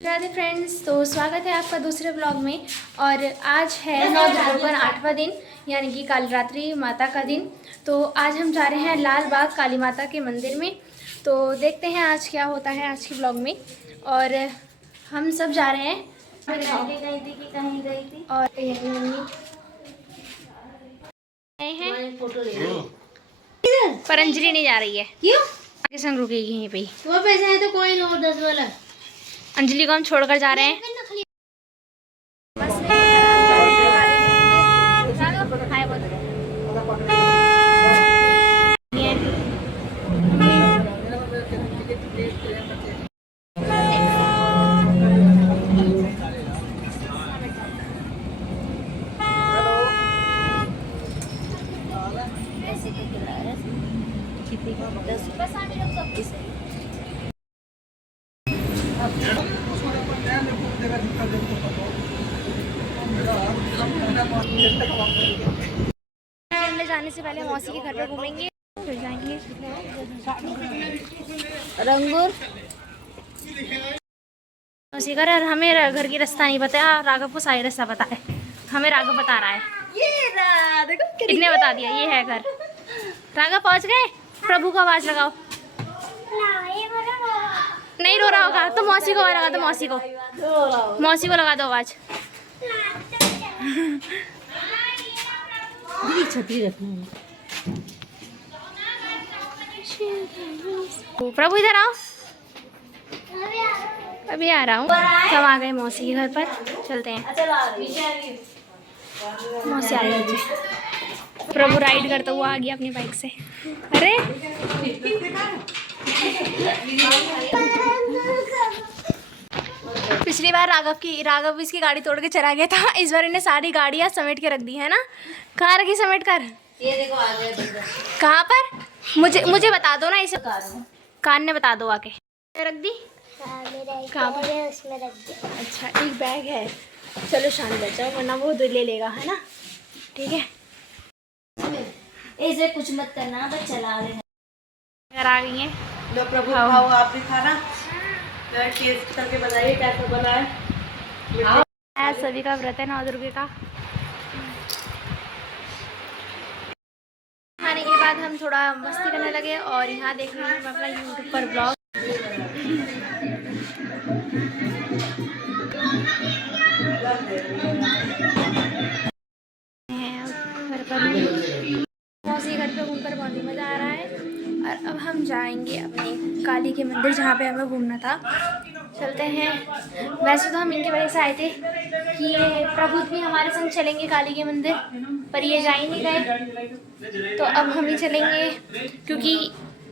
Radhe friends, तो स्वागत है आपका दूसरे ब्लॉग में। और आज है 9 दिसंबर 8वां दिन, यानी कि काली रात्रि माता का दिन। तो आज हम जा रहे हैं लाल बाग काली माता के मंदिर में। तो देखते हैं आज क्या होता है आज के ब्लॉग में। और हम सब जा रहे हैं। कहीं गई थी और पर अंजलि नहीं जा रही है। क्यों? आगे संग रुकेगी यहीं पे ही। वो पैसे है तो कोई नो 10 वाला। अंजलि को हम छोड़कर जा रहे हैं। जाने से पहले मौसी के घर पर घूमेंगे, फिर जाएंगे रंगूर मौसी घर। और हमें घर की रास्ता नहीं पता, राघव को सारी रास्ता पता है। हमें राघव बता रहा है, इतने बता दिया ये है घर। राघव पहुंच गए। प्रभु को आवाज लगाओ। नहीं रो रहा होगा तो मौसी को लगा दो। मौसी को लगा दो आवाज। प्रभु इधर आओ। अभी आ रहा हूँ। सब आ गए मौसी के घर पर, चलते हैं। मौसी आ रही है। प्रभु राइड करता हुआ आ गया अपनी बाइक से। अरे पिछली बार राघव इसकी गाड़ी तोड़ के चला गया था। इस बार इन्हें सारी गाड़ियाँ समेट के रख दी है ना। कहाँ रखी समेट कर? ये देखो आ गया। कहाँ पर? मुझे बता दो ना। इसे कान ने बता दो आके। रख दी कहाँ पर? उसमें रख दी। अच्छा एक बैग है। चलो शांत बैठ जाओ वरना वो ले लेगा, है ना। ठीक है ऐसे कुछ मत करना, बस चला रहे हैं। घर आ गई हैं। लो प्रभु खाओ, आप भी खाना। टेस्ट करके बताइए कैसा बना है। सभी का व्रत है 9 दुर्गे का। खाने के बाद हम थोड़ा मस्ती करने लगे और यहाँ देख रहे हैं अपना यूट्यूब पर ब्लॉग। मौसी घर पे घूमकर बहुत ही मज़ा आ रहा है। और अब हम जाएंगे अपने काली के मंदिर जहाँ पे हमें घूमना था। चलते हैं। वैसे तो हम इनकी वजह से आए थे कि ये प्रभु भी हमारे संग चलेंगे काली के मंदिर, पर ये जा ही नहीं गए। तो अब हम ही चलेंगे क्योंकि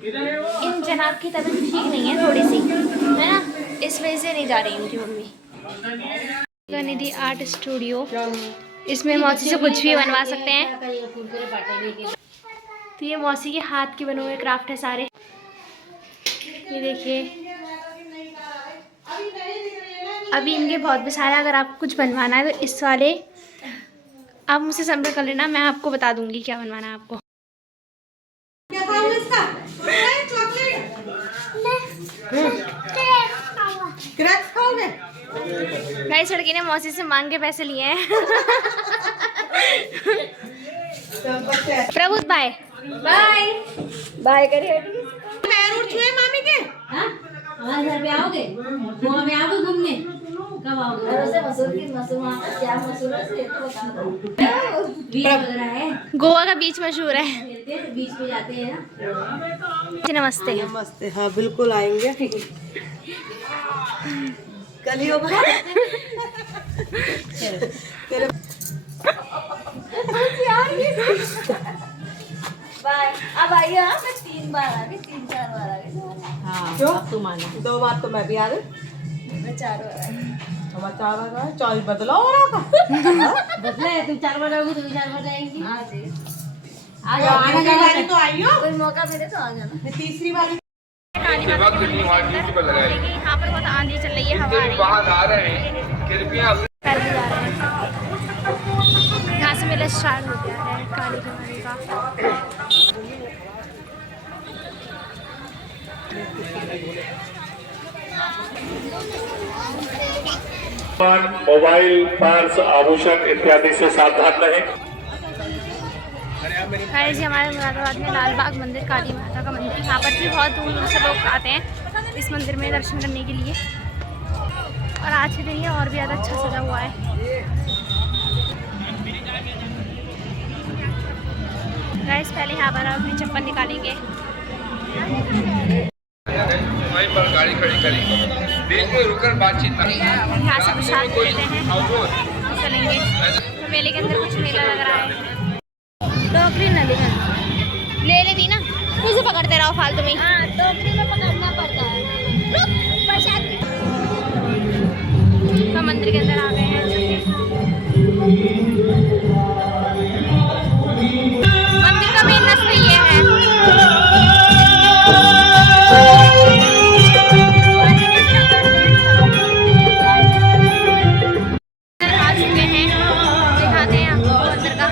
इन जनाब की तबीयत ठीक नहीं है थोड़ी सी, है ना। इस वजह से नहीं जा रही इनकी मम्मी। निधि आर्ट स्टूडियो, इसमें मौसी से कुछ भी बनवा सकते हैं। तो ये मौसी के हाथ के बने हुए क्राफ्ट है सारे। ये देखिए अभी इनके बहुत भी सारे। अगर आपको कुछ बनवाना है तो इस वाले आप मुझसे संपर्क कर लेना, मैं आपको बता दूंगी क्या बनवाना है आपको। गाइस लड़की ने मौसी से मांग के पैसे लिए हैं। प्रभु बाय बाय बाय करिए। मामी के हमारे घर पे आओगे? गोवा में आओगे घूमने? कब आओगे? गोवा का बीच मशहूर है। बीच पे जाते हैं ना। नमस्ते। नमस्ते। हाँ बिल्कुल आएंगे। कल ही होगा। अब आइए। हाँ मैं 3 बार आ गई, 3-4 बार आ गई। हाँ क्यों? अब तुम आना। 2 बार तो मैं भी आ गई। मैं 4 बार आ गई। हमारा 4 बार चॉइस बदला हो रहा था। बदला है। तुम 4 बार आओगे, तुम 4 बार जाएंगी। हाँ जी आ जाओ। आना जाना तो आइयो। कोई मौका मिले तो आ जाना। मैं तीसरी बार काली माता के मंदिर के अंदर, लेकिन यहाँ पर बहुत आंधी चल रही है, हवा आ रही है। कृपया पैदल जा रहे हैं। यहाँ से मेला स्टार्ट हो गया है काली के मंदिर का। मोबाइल, पर्स, आभूषण इत्यादि से सावधान रहें। गाइस जी, हमारे मुरादाबाद में लाल बाग मंदिर, काली माता का मंदिर, यहाँ पर भी बहुत दूर दूर से लोग आते हैं इस मंदिर में दर्शन करने के लिए। और आज के दिन ये और भी ज़्यादा अच्छा सजा हुआ है। गाइस पहले यहाँ पर अपनी चप्पल निकालेंगे। वहीं पर गाड़ी खड़ी करी, बीच में रुककर बातचीत नहीं। यहाँ से प्रसाद लेते हैं, चलेंगे। तो मेले के अंदर कुछ मेला लग रहा है। टोकरी न दिखा, ले ले दी ना, तुझे पकड़ते रहो फालतू में। हाँ, टोकरी में पकड़ना पड़ता है। तो मंदिर के अंदर आ गए हैं। मंदिर का मेन रास्ता ये है। आ चुके हैं, दिखाते हैं आपको अंदर का।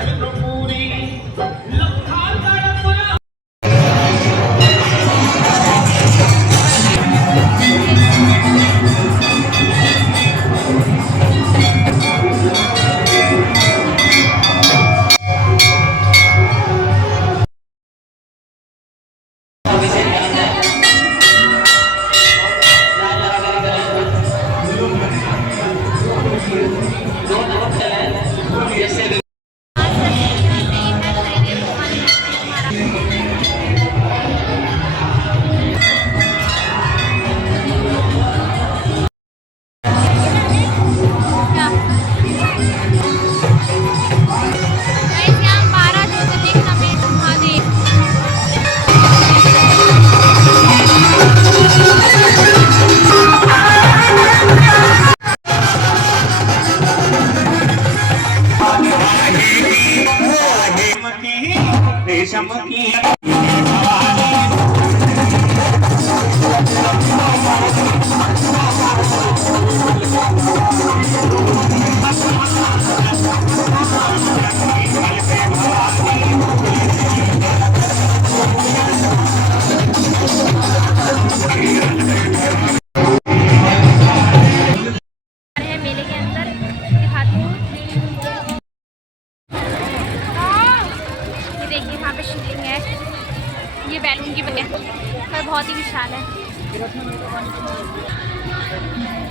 ये बैलून की बने पर बहुत ही विशाल है।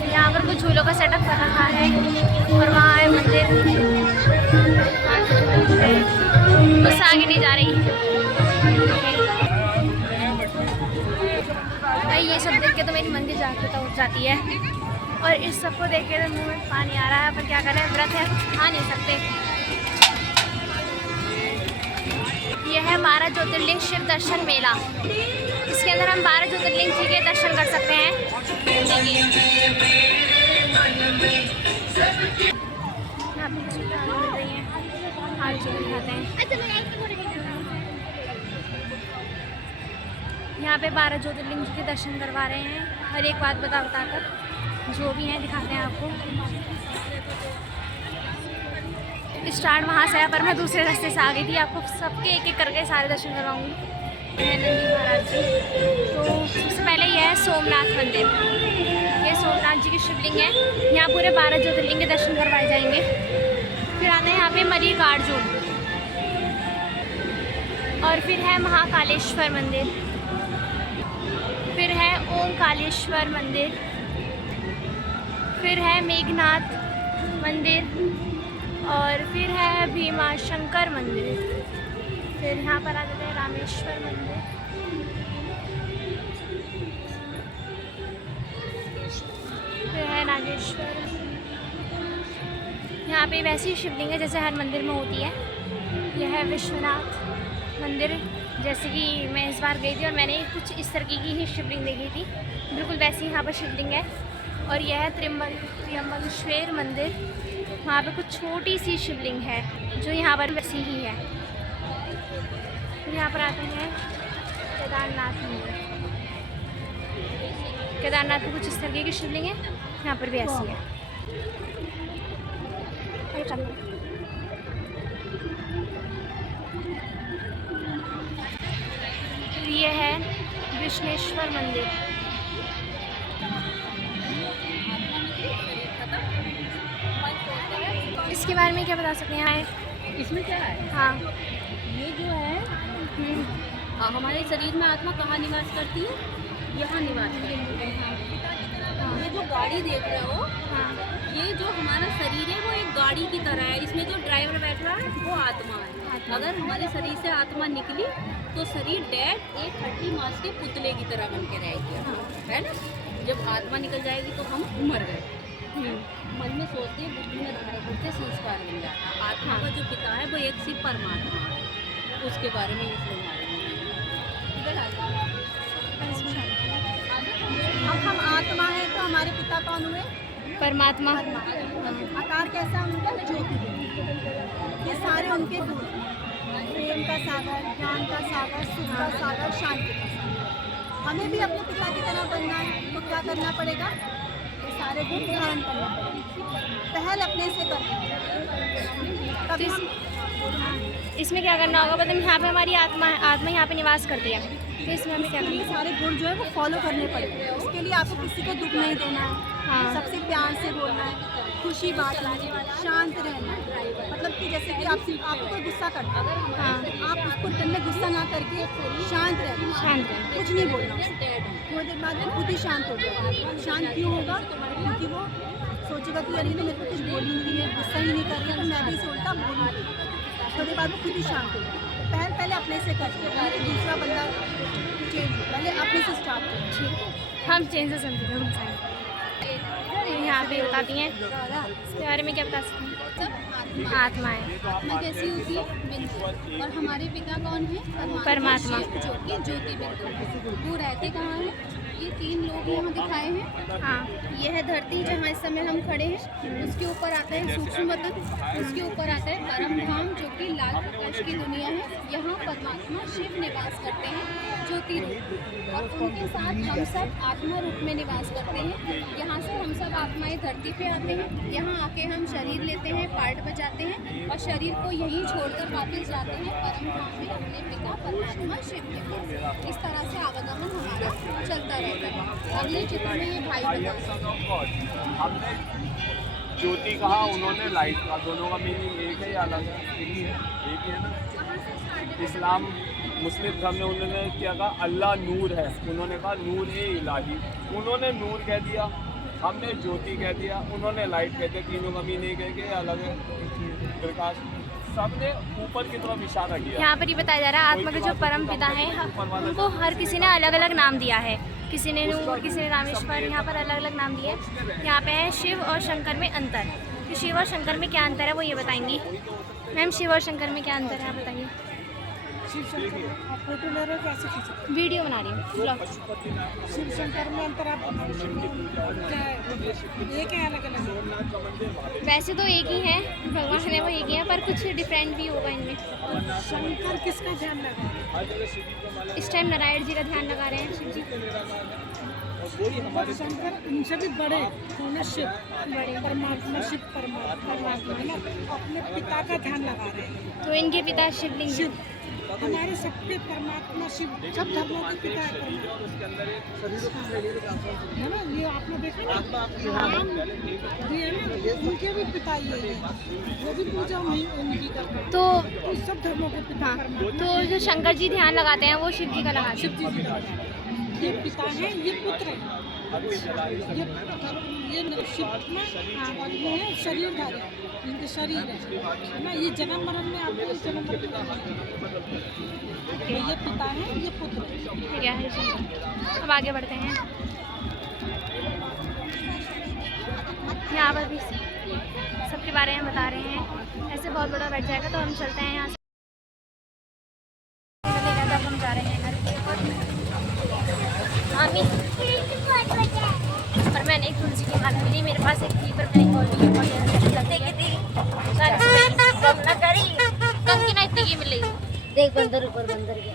यहाँ पर कुछ झूलों का सेटअप कर रखा है और वहाँ है मंदिर, उससे आगे नहीं जा रही। भाई ये सब देख के तो मेरी मंदिर जागरूकता उठ जाती है और इस सबको देख के तो मुँह में पानी आ रहा है। पर क्या करें, व्रत है, कुछ खा नहीं सकते। यह है 12 ज्योतिर्लिंग शिव दर्शन मेला। इसके अंदर हम 12 ज्योतिर्लिंग जी के दर्शन कर सकते हैं। यहाँ पे चीज़ें मिल रही हैं, आज दिखाते हैं। यहाँ पे 12 ज्योतिर्लिंग जी के दर्शन करवा रहे हैं। हर एक बात बताकर जो भी हैं दिखाते हैं आपको। स्टार्ट वहाँ से है पर मैं दूसरे रास्ते से आ गई थी। आपको सबके एक एक करके सारे दर्शन करवाऊंगी। नंदी महाराज जी, तो सबसे पहले यह है सोमनाथ मंदिर। ये सोमनाथ जी की शिवलिंग है। यहाँ पूरे 12 ज्योतिर्लिंग के दर्शन करवाए जाएंगे। फिर आते हैं यहाँ पे मल्लिकार्जुन, और फिर है महाकालेश्वर मंदिर, फिर है ओमकालेश्वर मंदिर, फिर है मेघनाथ मंदिर, और फिर है भीमाशंकर मंदिर। फिर यहाँ पर आ जाते हैं रामेश्वर मंदिर, फिर है नागेश्वर। यहाँ पे वैसी शिवलिंग है जैसे हर मंदिर में होती है। यह है विश्वनाथ मंदिर। जैसे कि मैं इस बार गई थी और मैंने कुछ इस तरीके की ही शिवलिंग देखी थी, बिल्कुल वैसी यहाँ पर शिवलिंग है। और यह है त्र्यंबकेश्वर मंदिर। वहाँ पे कुछ छोटी सी शिवलिंग है जो यहाँ पर वैसी ही है। यहाँ पर आते हैं केदारनाथ मंदिर। केदारनाथ में कुछ इस तरीके की शिवलिंग है, यहाँ पर भी ऐसी है। ये है विष्णेश्वर मंदिर। इसके बारे में क्या बता सकते हैं? इसमें क्या है? हाँ। ये जो है हमारे शरीर में आत्मा कहाँ निवास करती है? यहाँ निवास करती है। ये जो गाड़ी देख रहे हो, ये जो हमारा शरीर है वो एक गाड़ी की तरह है। इसमें जो ड्राइवर बैठ रहा है वो आत्मा है। अगर हमारे शरीर से आत्मा निकली तो शरीर डेड एक हड्डी मांस के पुतले की तरह बन के रहेगी, है ना। जब आत्मा निकल जाएगी तो हम मर गए। मन में सोचते हैं, बुद्धि में धारण करते संस्कार बन जाता है। आत्मा का जो पिता है वो एक सिर्फ परमात्मा है। उसके बारे में इसलिए अब हम आत्मा है तो हमारे पिता कौन हुए? परमात्मा। आकार कैसा उनका? ज्योति। ये सारे उनके गुण, प्रेम का सागर, ज्ञान का सागर, सुख का सागर, शांति का सागर। हमें भी अपने पिता की तरह बनना है तो क्या करना पड़ेगा? ये सारे गुण धारण करना पड़ेगा। पहल अपने से करना है। तभी हम इसमें क्या करना होगा? मतलब यहाँ पे हमारी आत्मा यहाँ पे निवास करती है, तो इसमें हमें क्या करना ये सारे गुण जो है वो फॉलो करने पड़ेंगे। उसके लिए आपको किसी को दुख नहीं देना है, हाँ। सबसे प्यार से बोलना है, खुशी बांटना है, शांत रहना है। मतलब कि जैसे कि आपको कोई गुस्सा करता है, हाँ। आप उसको रिटर्न में गुस्सा ना करके शांत रहना, कुछ नहीं बोलना। थोड़ी देर बाद वो खुद ही शांत हो जाएगा। शांत क्यों होगा? क्योंकि वो सोचेगा कि यार ये मेरे को कुछ बोल ही नहीं है, गुस्सा ही नहीं कर रही है, तो मैं भी इसे उल्टा बोलूँगी। थोड़ी देर बाद वो खुद ही शांत हो जाएगा। पहले अपने से करते हैं, पहले दूसरा बंदा चेंज, पहले अपने से स्टार्ट करें। हम चेंज से समझते हैं। यहाँ पे बताती हैं इसके बारे में क्या बता सकते हैं? आत्मा है। आत्मा कैसी होती है? बिंदु। और हमारे पिता कौन है? परमात्मा। जो कि ज्योति बिंदु। वो रहते कहाँ हैं? ये 3 लोग यहाँ दिखाए हैं। हाँ। ये है धरती जहाँ इस समय हम खड़े हैं। उसके ऊपर आता है सूक्ष्म वतन, उसके ऊपर आता है परम धाम जो कि लाल प्रकाश की दुनिया है। यहाँ परमात्मा शिव निवास करते हैं, ज्योति रूप, और उनके साथ हम सब आत्मा रूप में निवास करते हैं। यहाँ से हम सब आत्माएं धरती पे आते हैं। यहाँ आके हम शरीर लेते हैं, पार्ट बजाते हैं और शरीर को यहीं छोड़कर वापस जाते हैं परम धाम में अपने पिता परमात्मा शिव के पास। इस तरह से आवागमन हमारा चलता रहता है। अगले चित्र में ये भाई बताते हमने ज्योति कहा, उन्होंने लाइट कहा। दोनों का मीनिंग एक है या अलग है? एक ही है ना। इस्लाम मुस्लिम धर्म में उन्होंने क्या कहा? अल्लाह नूर है, उन्होंने कहा नूर है इलाही। उन्होंने नूर कह दिया, हमने ज्योति कह दिया, उन्होंने लाइट कह दिया। तीनों का मीनिंग एक है या अलग है? प्रकाश। सबने ऊपर की तरफ इशारा किया। यहाँ पर ये बताया जा रहा है आत्मा के जो परम पिता हैं उनको हर किसी ने अलग अलग नाम दिया है। किसी ने नूर, किसी ने रामेश्वर, यहाँ पर अलग अलग नाम दिए। यहाँ पे है शिव और शंकर में अंतर। तो शिव और शंकर में क्या अंतर है वो ये बताएंगी। मैम, शिव और शंकर में क्या अंतर है आप बताइए। फोटो ले रहे हो कैसे खींचे? वीडियो बना रही हूँ, ब्लॉग। शिव शंकर में अंतर आप ये क्या अलग अलग? वैसे तो एक ही है, भगवान है वो एक ही है, पर कुछ डिफरेंट भी होगा इनमें। शंकर किसका ध्यान लगा? इस टाइम नारायण जी का ध्यान लगा रहे हैं, शिव जी। शंकर उनसे भी बड़े होने शिव, बड़े परमात्मा शिव परमात्मा है ना, अपने पिता का ध्यान लगा रहे हैं। तो इनके पिता शिवलिंग हैं। हमारे सबके परमात्मा शिव, सब धर्मों के पिता है ना। ये आपने देखा ना, राम जी है ना, उनके भी पिता ये है, वो भी पूजा उनकी करते हैं। तो सब धर्मों के पिता परमात्मा। तो जो शंकर जी ध्यान लगाते हैं वो शिव जी का लगाते हैं। ये पिता है, ये पुत्र है, ये शिव में, और ये है शरीरधारी, इनके शरीर है ना। ये जन्म मरण में आपको जन्म मरण में ये पिता है, ये पुत्र है। ठीक है, अब आगे बढ़ते हैं। यहाँ पर भी सबके बारे में बता रहे हैं। ऐसे बहुत बड़ा बैठ जाएगा तो हम चलते हैं यहाँ से। अब हम जा रहे हैं घर पे और मैंने एक तुलसी की माला मिली, मेरे पास एक थी पर मैंने कॉल नहीं कम की ना इतनी की मिलेगी। देख बंदर ऊपर बंदर के